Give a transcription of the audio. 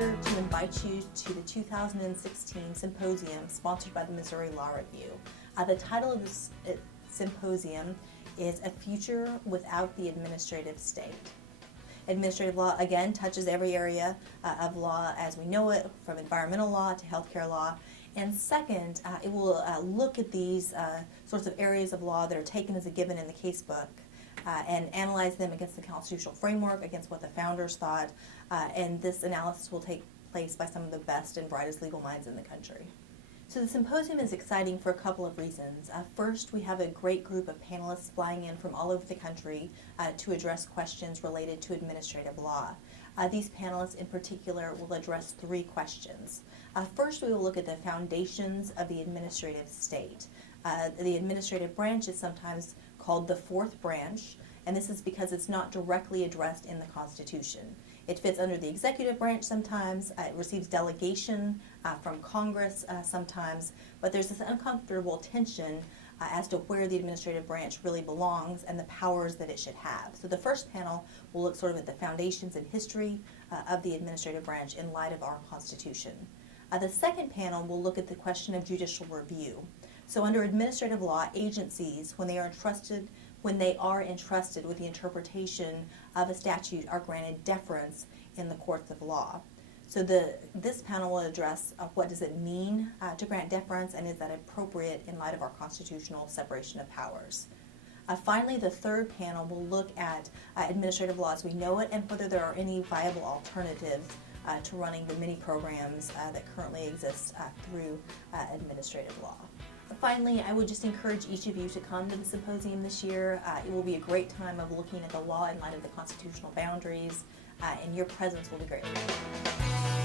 pleasure to invite you to the 2016 Symposium sponsored by the Missouri Law Review. The title of this symposium is A Future Without the Administrative State. Administrative law, again, touches every area of law as we know it, from environmental law to healthcare law. And second, it will look at these sorts of areas of law that are taken as a given in the casebook and analyze them against the constitutional framework, against what the founders thought, and this analysis will take place by some of the best and brightest legal minds in the country. So the symposium is exciting for a couple of reasons. First, we have a great group of panelists flying in from all over the country to address questions related to administrative law. These panelists in particular will address three questions. First, we will look at the foundations of the administrative state. The administrative branch is sometimes called the fourth branch, and this is because it's not directly addressed in the Constitution. It fits under the executive branch sometimes, it receives delegation from Congress sometimes, but there's this uncomfortable tension as to where the administrative branch really belongs and the powers that it should have. So the first panel will look sort of at the foundations and history of the administrative branch in light of our Constitution. The second panel will look at the question of judicial review. So under administrative law, agencies, when they are entrusted with the interpretation of a statute, are granted deference in the courts of law. So this panel will address what does it mean to grant deference, and is that appropriate in light of our constitutional separation of powers. Finally, the third panel will look at administrative law as we know it and whether there are any viable alternatives to running the many programs that currently exist through administrative law. Finally, I would just encourage each of you to come to the symposium this year. It will be a great time of looking at the law in light of the constitutional boundaries, and your presence will be greatly appreciated.